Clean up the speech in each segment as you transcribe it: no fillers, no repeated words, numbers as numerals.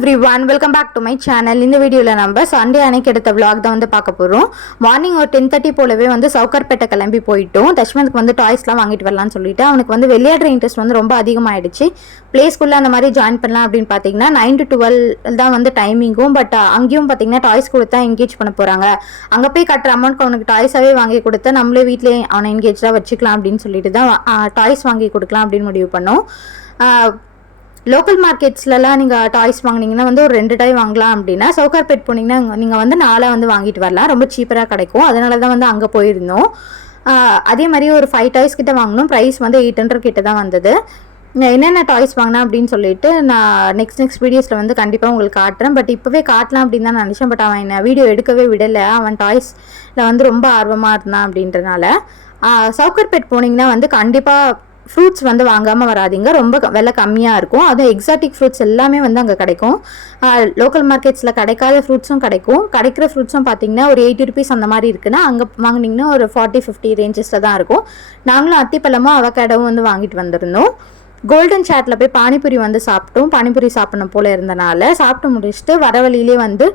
everyone, welcome back to my channel. இந்த வீடியோல நம்ம சண்டே அன்னைக்கு எடுத்த vlog தான் வந்து பார்க்க போறோம். மார்னிங் ஒரு 10:30 போலவே வந்து சவுகார்பேட்டை கிளம்பி போயிட்டோம். தஷ்மந்த்க்கு வந்து டாய்ஸ்லாம் வாங்கிட்டு வரலாம்னு சொல்லிட்டு அவனுக்கு வந்து விளையாடுற இன்ட்ரெஸ்ட் வந்து ரொம்ப அதிகமாயிடுச்சு. ப்ளே ஸ்கூல்ல அந்த மாதிரி ஜாயின் பண்ணலாம் அப்படின்னு பார்த்தீங்கன்னா 9 to 12 தான் வந்து டைமிங்கும். பட் அங்கேயும் பார்த்தீங்கன்னா டாய்ஸ் கொடுத்தா என்கேஜ் பண்ண போறாங்க. அங்கே போய் கட்டுற அமௌண்ட்க்கு அவனுக்கு டாய்ஸாவே வாங்கி கொடுத்தா நம்மளே வீட்டிலேயே அவனை என்கேஜாக வச்சுக்கலாம் அப்படின்னு சொல்லிட்டு தான் டாய்ஸ் வாங்கி கொடுக்கலாம் அப்படின்னு முடிவு பண்ணோம். லோக்கல் மார்க்கெட்ஸ்லலாம் நீங்கள் டாய்ஸ் வாங்கினீங்கன்னா வந்து ஒரு 2 டாய் வாங்கலாம். அப்படின்னா சவுகார்பேட் போனீங்கன்னா நீங்கள் வந்து 4 வந்து வாங்கிட்டு வரலாம். ரொம்ப சீப்பராக கிடைக்கும். அதனால தான் வந்து அங்கே போயிருந்தோம். அதே மாதிரி ஒரு 5 டாய்ஸ் கிட்ட வாங்கினோம். ப்ரைஸ் வந்து 800 கிட்ட தான் வந்தது. என்னென்ன டாய்ஸ் வாங்கினேன் அப்படின்னு சொல்லிட்டு நான் நெக்ஸ்ட் வீடியோஸில் வந்து கண்டிப்பாக உங்களுக்கு காட்டுறேன். பட் இப்போவே காட்டலாம் அப்படின்னு தான் நினச்சேன். பட் அவன் என்ன வீடியோ எடுக்கவே விடலை. அவன் டாய்ஸில் வந்து ரொம்ப ஆர்வமாக இருந்தான் அப்படின்றனால. சவுகார்பேட் போனீங்கன்னா வந்து கண்டிப்பாக ஃப்ரூட்ஸ் வந்து வாங்காமல் வராதிங்க. ரொம்ப விலை கம்மியாக இருக்கும். அதுவும் எக்ஸாட்டிக் ஃப்ரூட்ஸ் எல்லாமே வந்து அங்கே கிடைக்கும். லோக்கல் மார்க்கெட்ஸில் கிடைக்காத ஃப்ரூட்ஸும் கிடைக்கும். கிடைக்கிற ஃப்ரூட்ஸும் பார்த்தீங்கன்னா ஒரு 80 ருபீஸ் அந்த மாதிரி இருக்குன்னா அங்கே வாங்கினீங்கன்னா ஒரு 40-50 ரேஞ்சஸில் தான் இருக்கும். நாங்களும் அத்திப்பழமும் அவகேடோவும் வந்து வாங்கிட்டு வந்திருந்தோம். கோல்டன் சாட்டில் போய் பானிபூரி வந்து சாப்பிட்டோம். பானிபூரி சாப்பிடணும் போல் இருந்தனால சாப்பிட்டு முடிச்சுட்டு வர வழியிலே வந்து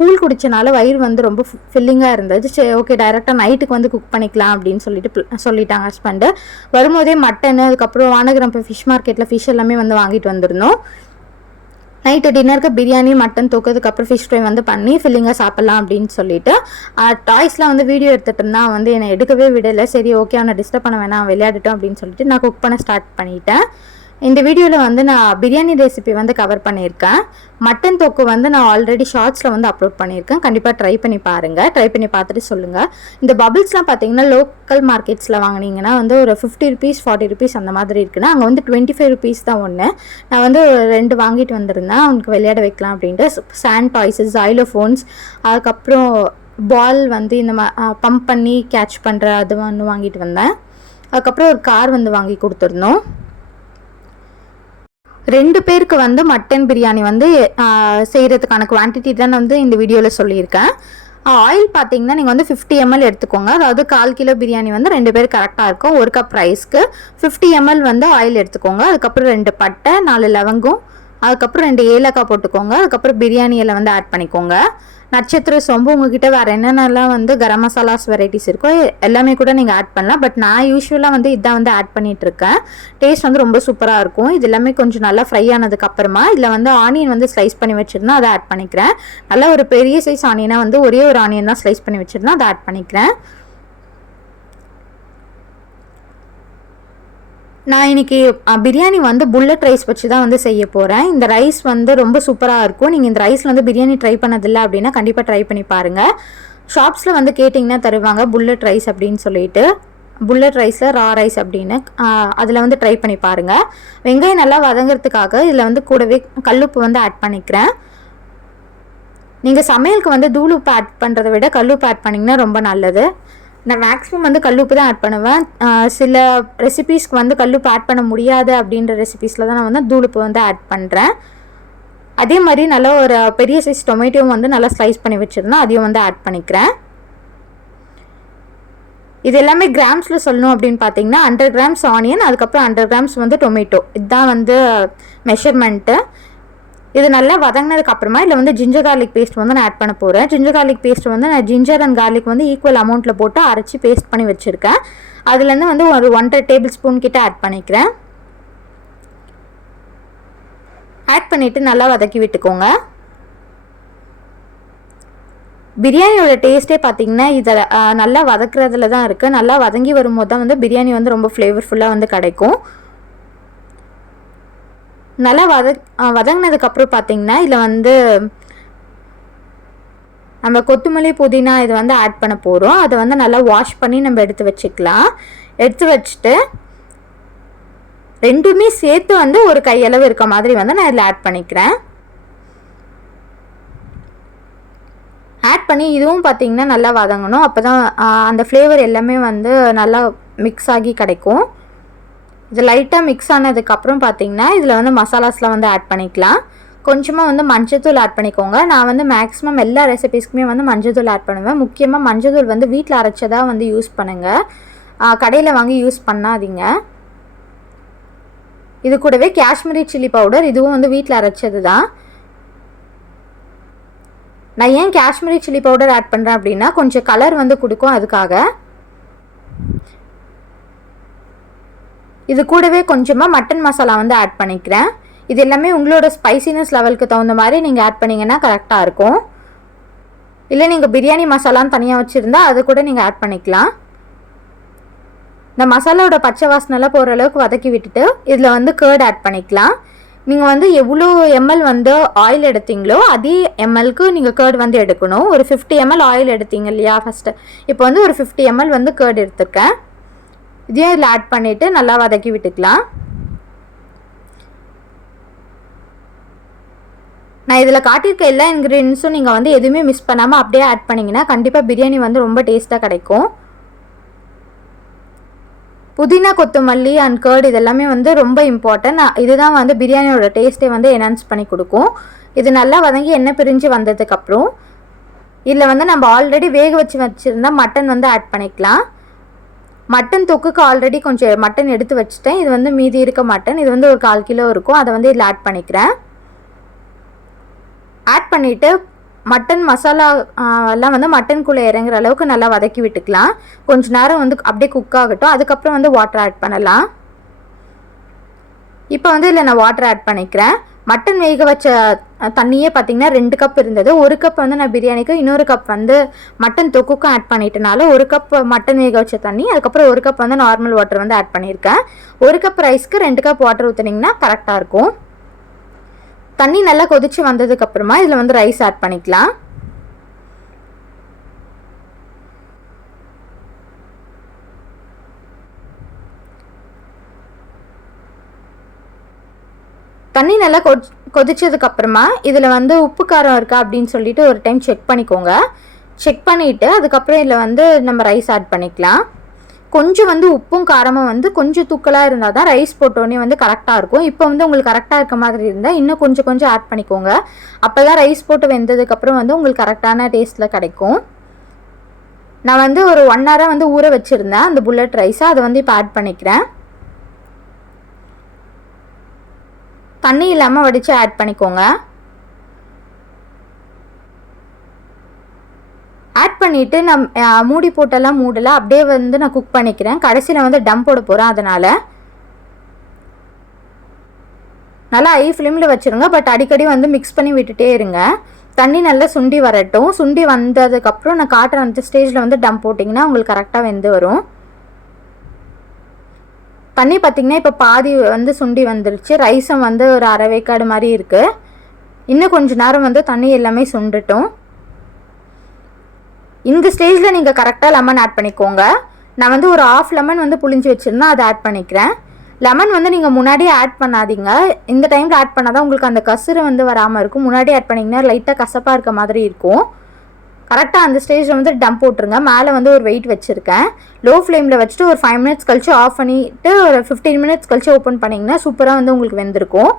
கூழ் குடிச்சனால வயிறு வந்து ரொம்ப ஃபில்லிங்காக இருந்தது. சரி, ஓகே, டைரெக்டாக நைட்டுக்கு வந்து குக் பண்ணிக்கலாம் அப்படின்னு சொல்லிட்டாங்க ஹஸ்பண்டு. வரும்போதே மட்டன், அதுக்கப்புறம் வானகரம் ஃபிஷ் மார்க்கெட்டில் ஃபிஷ் எல்லாமே வந்து வாங்கிட்டு வந்திருந்தோம். நைட்டு டின்னருக்கு பிரியாணி, மட்டன் தொக்குறதுக்கு அப்புறம் ஃபிஷ் ஃப்ரை வந்து பண்ணி ஃபில்லிங்காக சாப்பிட்லாம் அப்படின்னு சொல்லிட்டு டாய்ஸ்லாம் வந்து வீடியோ எடுத்துகிட்டு இருந்தால் வந்து என்னை எடுக்கவே விடலை. சரி, ஓகே, அவனை டிஸ்டர்ப் பண்ண வேணாம், விளையாடிட்டோம் அப்படின்னு சொல்லிட்டு நான் குக் பண்ண ஸ்டார்ட் பண்ணிட்டேன். இந்த வீடியோவில் வந்து நான் பிரியாணி ரெசிபி வந்து கவர் பண்ணியிருக்கேன். மட்டன் தொக்கு வந்து நான் ஆல்ரெடி ஷார்ட்ஸில் வந்து அப்லோட் பண்ணியிருக்கேன். கண்டிப்பாக ட்ரை பண்ணி பாருங்கள். ட்ரை பண்ணி பார்த்துட்டு சொல்லுங்கள். இந்த பபிள்ஸ்லாம் பார்த்தீங்கன்னா லோக்கல் மார்க்கெட்ஸில் வாங்கினீங்கன்னா வந்து ஒரு 50 ருபீஸ் 40 ருபீஸ் அந்த மாதிரி இருக்குன்னா அங்கே வந்து 25 ருபீஸ் தான் ஒன்று. நான் வந்து 2 வாங்கிட்டு வந்திருந்தேன் அவனுக்கு விளையாட வைக்கலாம் அப்படின்ட்டு. சாண்ட் டாய்ஸு, ஜைலோஃபோன்ஸ், அதுக்கப்புறம் பால் வந்து இந்த பம்ப் பண்ணி கேட்ச் பண்ணுற அது ஒன்று வாங்கிட்டு வந்தேன். அதுக்கப்புறம் ஒரு கார் வந்து வாங்கி கொடுத்துருந்தோம். 2 பேருக்கு வந்து மட்டன் பிரியாணி வந்து செய்கிறதுக்கான குவான்டிட்டி தான் வந்து இந்த வீடியோவில் சொல்லியிருக்கேன். ஆயில் பார்த்தீங்கன்னா நீங்கள் வந்து 50 ml எடுத்துக்கோங்க. அதாவது 1/4 கிலோ பிரியாணி வந்து 2 பேர் கரெக்டாக இருக்கும். 1 கப் ரைஸ்க்கு 50 ml வந்து ஆயில் எடுத்துக்கோங்க. அதுக்கப்புறம் 2 பட்டை, 4 லவங்கம், அதுக்கப்புறம் 2 ஏலக்காய் போட்டுக்கோங்க. அதுக்கப்புறம் பிரியாணி இலை வந்து ஆட் பண்ணிக்கோங்க. நட்சத்திர சோம்பு, உங்ககிட்ட வேறு என்னென்னலாம் வந்து கரம் மசாலாஸ் வெரைட்டிஸ் இருக்கோ எல்லாமே கூட நீங்கள் ஆட் பண்ணலாம். பட் நான் யூஸ்வலாக வந்து இதான் வந்து ஆட் பண்ணிகிட்ருக்கேன். டேஸ்ட் வந்து ரொம்ப சூப்பராக இருக்கும். இது எல்லாமே கொஞ்சம் நல்லா ஃப்ரை ஆனதுக்கப்புறமா இதில் வந்து ஆனியன் வந்து ஸ்லைஸ் பண்ணி வச்சுருந்தேன், அதை ஆட் பண்ணிக்கிறேன். நல்லா ஒரு பெரிய சைஸ் ஆனியனாக வந்து ஒரே ஒரு ஆனியன் தான் ஸ்லைஸ் பண்ணி வச்சுருந்தேன், அதை ஆட் பண்ணிக்கிறேன். நான் இன்றைக்கி பிரியாணி வந்து புல்லட் ரைஸ் வச்சு தான் வந்து செய்ய போகிறேன். இந்த ரைஸ் வந்து ரொம்ப சூப்பராக இருக்கும். நீங்கள் இந்த ரைஸில் வந்து பிரியாணி ட்ரை பண்ணதில்லை அப்படின்னா கண்டிப்பாக ட்ரை பண்ணி பாருங்கள். ஷாப்ஸில் வந்து கேட்டிங்கன்னா தருவாங்க புல்லட் ரைஸ் அப்படின்னு சொல்லிட்டு. புல்லட் ரைஸில் ரா ரைஸ் அப்படின்னு அதில் வந்து ட்ரை பண்ணி பாருங்கள். வெங்காயம் நல்லா வதங்கிறதுக்காக இதில் வந்து கூடவே கல்லுப்பு வந்து ஆட் பண்ணிக்கிறேன். நீங்கள் சமையலுக்கு வந்து தூள் உப்பு ஆட் பண்ணுறதை விட கல்லுப்பு ஆட் பண்ணிங்கன்னா ரொம்ப நல்லது. நான் மேக்ஸிமம் வந்து கல்லுப்பு தான் ஆட் பண்ணுவேன். சில ரெசிபீஸ்க்கு வந்து கல்லுப்பு ஆட் பண்ண முடியாது அப்படின்ற ரெசிபீஸில் தான் நான் வந்து தூளுப்பு வந்து ஆட் பண்ணுறேன். அதே மாதிரி நல்லா ஒரு பெரிய சைஸ் டொமேட்டோவும் வந்து நல்லா ஸ்லைஸ் பண்ணி வச்சுருந்தேன், அதையும் வந்து ஆட் பண்ணிக்கிறேன். இது எல்லாமே கிராம்ஸில் சொல்லணும் அப்படின்னு பார்த்தீங்கன்னா 100 கிராம்ஸ் ஆனியன், அதுக்கப்புறம் 100 கிராம்ஸ் வந்து டொமேட்டோ, இதுதான் வந்து மெஷர்மெண்ட்டு. இது நல்லா வதங்கினதுக்கு அப்புறமா இதில் வந்து ஜிஞ்சர் கார்லிக் பேஸ்ட் வந்து நான் ஆட் பண்ண போகிறேன். ஜிஞ்சர் கார்லிக் பேஸ்ட் வந்து நான் ஜிஞ்சர் அண்ட் கார்லிக் வந்து ஈக்குவல் அமௌண்ட்டில் போட்டு அரைச்சி பேஸ்ட் பண்ணி வச்சுருக்கேன். அதுலேருந்து வந்து ஒரு 1.5 டேபிள் ஸ்பூன் கிட்ட ஆட் பண்ணிக்கிறேன். ஆட் பண்ணிவிட்டு நல்லா வதக்கி விட்டுக்கோங்க. பிரியாணியோட டேஸ்ட்டே பார்த்தீங்கன்னா இதில் நல்லா வதக்குறதுல தான் இருக்குது. நல்லா வதங்கி வரும்போது தான் வந்து பிரியாணி வந்து ரொம்ப ஃப்ளேவர்ஃபுல்லாக வந்து கிடைக்கும். நல்லா வதங்கினதுக்கப்புறம் பார்த்தீங்கன்னா இதில் வந்து நம்ம கொத்தமல்லி, புதினா இது வந்து ஆட் பண்ண போகிறோம். அதை வந்து நல்லா வாஷ் பண்ணி நம்ம எடுத்து வச்சுக்கலாம். எடுத்து வச்சுட்டு ரெண்டுமே சேர்த்து வந்து ஒரு கையளவு இருக்க மாதிரி வந்து நான் இதில் ஆட் பண்ணிக்கிறேன். ஆட் பண்ணி இதுவும் பார்த்திங்கன்னா நல்லா வதங்கணும். அப்போ தான் அந்த ஃப்ளேவர் எல்லாமே வந்து நல்லா மிக்ஸ் ஆகி கிடைக்கும். இது லைட்டாக மிக்ஸ் ஆனதுக்கப்புறம் பார்த்தீங்கன்னா இதில் வந்து மசாலாஸ்லாம் வந்து ஆட் பண்ணிக்கலாம். கொஞ்சமாக வந்து மஞ்சள்தூள் ஆட் பண்ணிக்கோங்க. நான் வந்து மேக்ஸிமம் எல்லா ரெசிபீஸ்க்குமே வந்து மஞ்சள்தூள் ஆட் பண்ணுவேன். முக்கியமாக மஞ்சள்தூள் வந்து வீட்டில் அரைச்சதாக வந்து யூஸ் பண்ணுங்கள், கடையில் வாங்கி யூஸ் பண்ணாதீங்க. இது கூடவே காஷ்மீரி சில்லி பவுடர், இதுவும் வந்து வீட்டில் அரைச்சது தான். நான் ஏன் காஷ்மீரி சில்லி பவுடர் ஆட் பண்ணுறேன் அப்படின்னா கொஞ்சம் கலர் வந்து கொடுக்கும் அதுக்காக. இது கூடவே கொஞ்சமாக மட்டன் மசாலா வந்து ஆட் பண்ணிக்கிறேன். இது எல்லாமே உங்களோட ஸ்பைசினஸ் லெவலுக்கு தகுந்த மாதிரி நீங்கள் ஆட் பண்ணிங்கன்னா கரெக்டாக இருக்கும். இல்லை நீங்கள் பிரியாணி மசாலான்னு தனியாக வச்சுருந்தா அது கூட நீங்கள் ஆட் பண்ணிக்கலாம். இந்த மசாலாவோட பச்சை வாசனைலாம் போகிற அளவுக்கு வதக்கி விட்டுட்டு இதில் வந்து கர்ட் ஆட் பண்ணிக்கலாம். நீங்கள் வந்து எவ்வளோ எம்எல் வந்து ஆயில் எடுத்தீங்களோ அதே எம்எல்க்கு நீங்கள் கர்ட் வந்து எடுக்கணும். ஒரு 50 ml ஆயில் எடுத்தீங்க இல்லையா ஃபஸ்ட்டு, இப்போ வந்து ஒரு 50 ml வந்து கர்ட் எடுத்துருக்கேன். இதையும் இதில் ஆட் பண்ணிவிட்டு நல்லா வதக்கி விட்டுக்கலாம். நான் இதில் காட்டியிருக்க எல்லா இன்க்ரீடியன்ஸும் நீங்கள் வந்து எதுவுமே மிஸ் பண்ணாமல் அப்படியே ஆட் பண்ணிங்கன்னா கண்டிப்பாக பிரியாணி வந்து ரொம்ப டேஸ்ட்டாக கிடைக்கும். புதினா கொத்தமல்லி அண்ட் கர்ட் இதெல்லாமே வந்து ரொம்ப இம்பார்ட்டன்ட். இதுதான் வந்து பிரியாணியோட டேஸ்ட்டே வந்து என்ஹான்ஸ் பண்ணி கொடுக்கும். இது நல்லா வதங்கி எண்ணெய் பிரிஞ்சு வந்ததுக்கப்புறம் இதில் வந்து நம்ம ஆல்ரெடி வேக வச்சுருந்தா மட்டன் வந்து ஆட் பண்ணிக்கலாம். மட்டன் தொக்குக்கு ஆல்ரெடி கொஞ்சம் மட்டன் எடுத்து வச்சுட்டேன். இது வந்து மீதி இருக்க மட்டன், இது வந்து ஒரு 1/4 கிலோ இருக்கும். அதை வந்து இதில் ஆட் பண்ணிக்கிறேன். ஆட் பண்ணிவிட்டு மட்டன் மசாலா எல்லாம் வந்து மட்டனுக்குள்ளே இறங்குற அளவுக்கு நல்லா வதக்கி விட்டுக்கலாம். கொஞ்ச நேரம் வந்து அப்படியே குக் ஆகட்டும். அதுக்கப்புறம் வந்து வாட்டர் ஆட் பண்ணலாம். இப்போ வந்து இதில் நான் வாட்டர் ஆட் பண்ணிக்கிறேன். மட்டன் வேக வச்ச தண்ணியே பார்த்திங்கன்னா 2 கப் இருந்தது. 1 கப் வந்து நான் பிரியாணிக்கு, இன்னொரு கப் வந்து மட்டன் தொக்குக்கும் ஆட் பண்ணிட்டனால 1 கப் மட்டன் வேக வச்ச தண்ணி, அதுக்கப்புறம் 1 கப் வந்து நார்மல் வாட்டர் வந்து ஆட் பண்ணியிருக்கேன். 1 கப் ரைஸ்க்கு 2 கப் வாட்டர் ஊற்றுனீங்கன்னா கரெக்டாக இருக்கும். தண்ணி நல்லா கொதிச்சு வந்ததுக்கப்புறமா இதில் வந்து ரைஸ் ஆட் பண்ணிக்கலாம். தண்ணி நல்லா கொதிச்சதுக்கப்புறமா இதில் வந்து உப்பு காரம் இருக்கா அப்படின்னு சொல்லிட்டு ஒரு டைம் செக் பண்ணிக்கோங்க. செக் பண்ணிவிட்டு அதுக்கப்புறம் இதில் வந்து நம்ம ரைஸ் ஆட் பண்ணிக்கலாம். கொஞ்சம் வந்து உப்பும் காரமும் வந்து கொஞ்சம் தூக்கலாக இருந்தால் தான் ரைஸ் போட்டோன்னே வந்து கரெக்டாக இருக்கும். இப்போ வந்து உங்களுக்கு கரெக்டாக இருக்க மாதிரி இருந்தால் இன்னும் கொஞ்சம் ஆட் பண்ணிக்கோங்க. அப்போ தான் ரைஸ் போட்டு வெந்ததுக்கப்புறம் வந்து உங்களுக்கு கரெக்டான டேஸ்ட்டில் கிடைக்கும். நான் வந்து ஒரு 1 hour வந்து ஊற வச்சுருந்தேன் அந்த புல்லட் ரைஸை, அதை வந்து இப்போ ஆட் பண்ணிக்கிறேன். தண்ணி இல்லாமல் வடித்து ஆட் பண்ணிக்கோங்க. ஆட் பண்ணிவிட்டு நான் மூடி போட்டெல்லாம் மூடலை, அப்படியே வந்து நான் குக் பண்ணிக்கிறேன். கடைசியில் வந்து டம் போட போகிறேன். அதனால் நல்லா ஹை ஃப்ளேமில் வச்சுருங்க. பட் அடிக்கடி வந்து மிக்ஸ் பண்ணி விட்டுட்டே இருங்க. தண்ணி நல்லா சுண்டி வரட்டும். சுண்டி வந்ததுக்கப்புறம் நான் காட்டுற அந்த ஸ்டேஜில் வந்து டம் போட்டிங்கன்னா உங்களுக்கு கரெக்டாக வெந்து வரும். தண்ணி பார்த்திங்கன்னா இப்போ பாதி வந்து சுண்டி வந்துருச்சு. ரைஸும் வந்து ஒரு அரை வேக்காடு மாதிரி இருக்குது. இன்னும் கொஞ்சம் நேரம் வந்து தண்ணி எல்லாமே சுண்டட்டும். இந்த ஸ்டேஜில் நீங்கள் கரெக்டாக லெமன் ஆட் பண்ணிக்கோங்க. நான் வந்து ஒரு 1/2 லெமன் வந்து புளிஞ்சு வச்சுருந்தேன், அதை ஆட் பண்ணிக்கிறேன். லெமன் வந்து நீங்கள் முன்னாடியே ஆட் பண்ணாதீங்க. இந்த டைமில் ஆட் பண்ணால் தான் உங்களுக்கு அந்த கசுறு வந்து வராமல் இருக்கும். முன்னாடி ஆட் பண்ணிங்கன்னா லைட்டாக கசப்பாக இருக்க மாதிரி இருக்கும். கரெக்டாக அந்த ஸ்டேஜில் வந்து டம் போட்டுருங்க. மேலே வந்து ஒரு வெயிட் வச்சுருக்கேன். லோ ஃப்ளேமில் வச்சுட்டு ஒரு 5 minutes கழிச்சு ஆஃப் பண்ணிவிட்டு ஒரு 15 minutes கழிச்சு ஓப்பன் பண்ணிங்கன்னா சூப்பராக வந்து உங்களுக்கு வெந்திருக்கும்.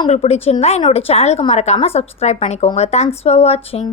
உங்களுக்கு பிடிச்சிருந்தா என்னோட சேனலுக்கு மறக்காமல் சப்ஸ்கிரைப் பண்ணிக்கோங்க. தேங்க்ஸ் ஃபார் வாட்சிங்.